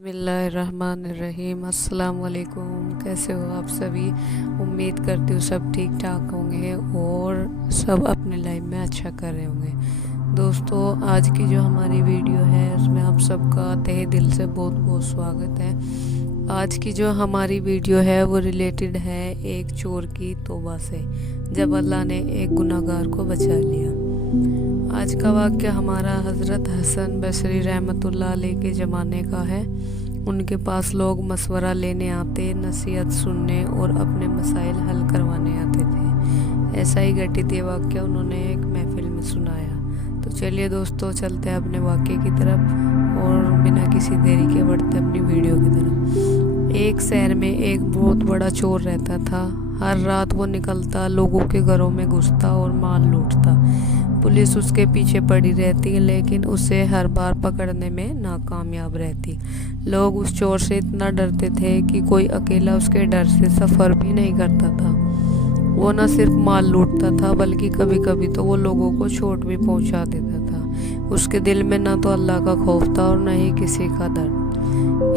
बिस्मिल्लाहिर्रहमानिर्रहीम। अस्सलाम वालेकुम। कैसे हो आप सभी? उम्मीद करती हूँ सब ठीक ठाक होंगे और सब अपने लाइफ में अच्छा कर रहे होंगे। दोस्तों, आज की जो हमारी वीडियो है उसमें आप सबका तहे दिल से बहुत बहुत स्वागत है। आज की जो हमारी वीडियो है वो रिलेटेड है एक चोर की तौबा से, जब अल्लाह ने एक गुनाहगार को बचा लिया। आज का वाक़या हमारा हज़रत हसन बसरी रहमतुल्लाह अलैह के ज़माने का है। उनके पास लोग मशवरा लेने आते, नसीहत सुनने और अपने मसाइल हल करवाने आते थे। ऐसा ही घटित ये वाक़या उन्होंने एक महफिल में सुनाया। तो चलिए दोस्तों, चलते हैं अपने वाक़े की तरफ और बिना किसी देरी के बढ़ते अपनी वीडियो की तरफ। एक शहर में एक बहुत बड़ा चोर रहता था। हर रात वो निकलता, लोगों के घरों में घुसता और माल लूटता। पुलिस उसके पीछे पड़ी रहती, लेकिन उसे हर बार पकड़ने में नाकामयाब रहती। लोग उस चोर से इतना डरते थे कि कोई अकेला उसके डर से सफ़र भी नहीं करता था। वो न सिर्फ माल लूटता था, बल्कि कभी कभी तो वो लोगों को चोट भी पहुंचा देता था। उसके दिल में न तो अल्लाह का खौफ था और न ही किसी का डर।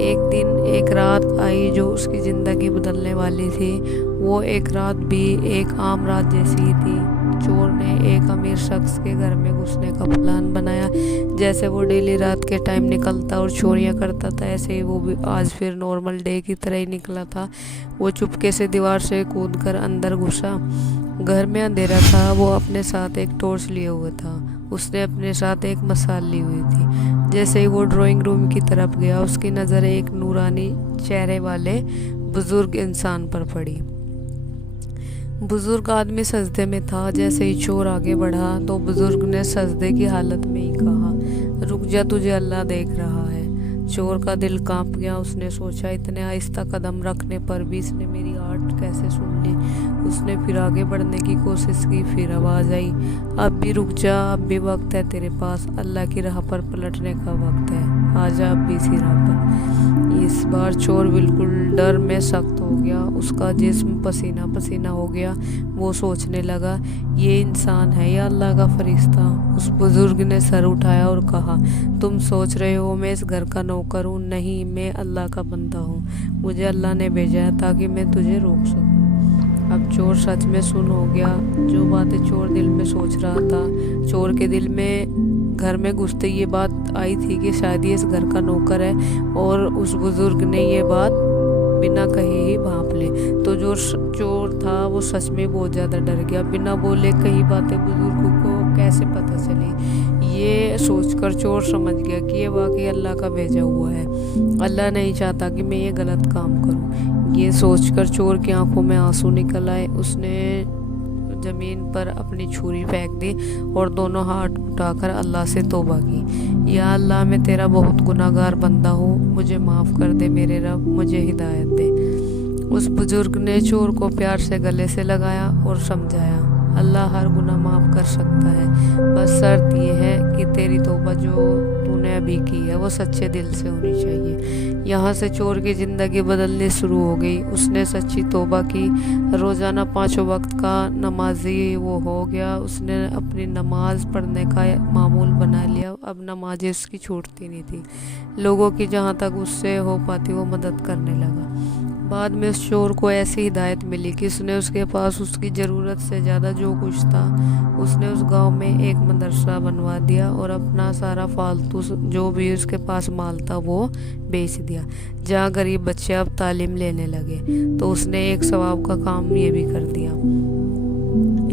एक दिन एक रात आई जो उसकी ज़िंदगी बदलने वाली थी। वो एक रात भी एक आम रात जैसी ही थी। चोर ने एक अमीर शख्स के घर में घुसने का प्लान बनाया। जैसे वो डेली रात के टाइम निकलता और चोरियां करता था, ऐसे ही वो भी आज फिर नॉर्मल डे की तरह ही निकला था। वो चुपके से दीवार से कूदकर अंदर घुसा। घर में अंधेरा था। वो अपने साथ एक टॉर्च लिए हुए था। उसने अपने साथ एक मशाल ली हुई थी। जैसे ही वो ड्राइंग रूम की तरफ गया, उसकी नज़र एक नूरानी चेहरे वाले बुजुर्ग इंसान पर पड़ी। बुजुर्ग आदमी सजदे में था। जैसे ही चोर आगे बढ़ा तो बुजुर्ग ने सजदे की हालत में ही कहा, रुक जा, तुझे अल्लाह देख रहा है। चोर का दिल कांप गया। उसने सोचा, इतने आहिस्ता कदम रखने पर भी इसने मेरी आवाज़ कैसे सुन ली। उसने फिर आगे बढ़ने की कोशिश की। फिर आवाज़ आई, अब भी रुक जा, अब भी वक्त है तेरे पास, अल्लाह की राह पर पलटने का वक्त है, आजा अब भी इसी राह पर। इस बार चोर बिल्कुल डर में सख्त हो गया। उसका जिस्म पसीना पसीना हो गया। वो सोचने लगा, ये इंसान है या अल्लाह का फरिश्ता। उस बुजुर्ग ने सर उठाया और कहा, तुम सोच रहे हो मैं इस घर का नौकर हूँ? नहीं, मैं अल्लाह का बंदा हूँ। मुझे अल्लाह ने भेजा है ताकि मैं तुझे रोक सकूँ। अब चोर सच में सुन हो गया जो बातें चोर दिल में सोच रहा था। चोर के दिल में घर में घुसते ये बात आई थी कि शायद ये इस घर का नौकर है, और उस बुजुर्ग ने ये बात बिना कहे ही भांप ली। तो जो चोर था वो सच में बहुत ज़्यादा डर गया। बिना बोले कई बातें बुजुर्ग को कैसे पता चली, ये सोचकर चोर समझ गया कि ये वाकई अल्लाह का भेजा हुआ है। अल्लाह नहीं चाहता कि मैं ये गलत काम करूं। ये सोचकर चोर की आंखों में आंसू निकल आए। उसने ज़मीन पर अपनी छुरी फेंक दी और दोनों हाथ उठाकर अल्लाह से तौबा की, या अल्लाह, मैं तेरा बहुत गुनाहगार बंदा हूँ, मुझे माफ़ कर दे मेरे रब, मुझे हिदायत दे। उस बुजुर्ग ने चोर को प्यार से गले से लगाया और समझाया, अल्लाह हर गुनाह माफ़ कर सकता है, बस शर्त ये है कि तेरी तौबा जो तूने अभी की है वो सच्चे दिल से होनी चाहिए। यहाँ से चोर की ज़िंदगी बदलनी शुरू हो गई। उसने सच्ची तौबा की, रोज़ाना 5 वक्त का नमाजी वो हो गया। उसने अपनी नमाज पढ़ने का मामूल बना लिया। अब नमाजें उसकी छूटती नहीं थी। लोगों की जहाँ तक उससे हो पाती वो मदद करने लगा। बाद में उस चोर को ऐसी हिदायत मिली कि उसने उसके पास उसकी ज़रूरत से ज़्यादा जो कुछ था उसने उस गांव में एक मदरसा बनवा दिया और अपना सारा फालतू जो भी उसके पास माल था वो बेच दिया, जहाँ गरीब बच्चे अब तालीम लेने लगे। तो उसने एक सवाब का काम ये भी कर दिया।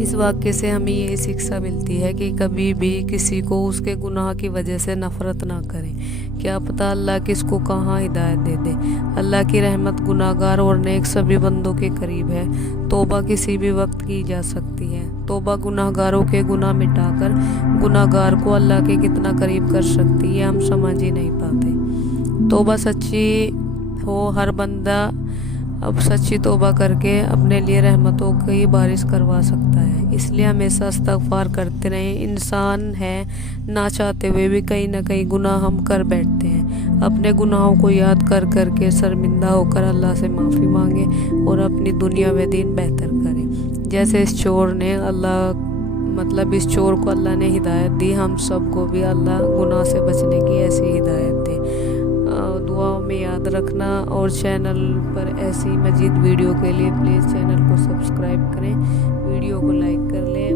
इस वाक्य से हमें ये शिक्षा मिलती है कि कभी भी किसी को उसके गुनाह की वजह से नफ़रत ना करें। क्या पता अल्लाह किसको कहाँ हिदायत दे दे। अल्लाह की रहमत गुनाहगार और नेक सभी बंदों के करीब है। तौबा किसी भी वक्त की जा सकती है। तौबा गुनाहगारों के गुनाह मिटाकर गुनाहगार को अल्लाह के कितना करीब कर सकती है, हम समझ ही नहीं पाते। तौबा सच्ची हो, हर बंदा अब सच्ची तौबा करके अपने लिए रहमतों की बारिश करवा सकता है। इसलिए हमेशा इस्तग़फ़ार करते रहें। इंसान है, ना चाहते हुए भी कहीं ना कहीं गुनाह हम कर बैठते हैं। अपने गुनाहों को याद कर करके शर्मिंदा होकर अल्लाह से माफ़ी मांगे और अपनी दुनिया व दीन बेहतर करें। जैसे इस चोर ने इस चोर को अल्लाह ने हिदायत दी, हम सबको भी अल्लाह गुनाह से बचने की ऐसी हिदायत दे। दुआओं में याद रखना। और चैनल पर ऐसी मज़ीद वीडियो के लिए प्लीज़ चैनल को सब्सक्राइब करें, वीडियो को लाइक कर लें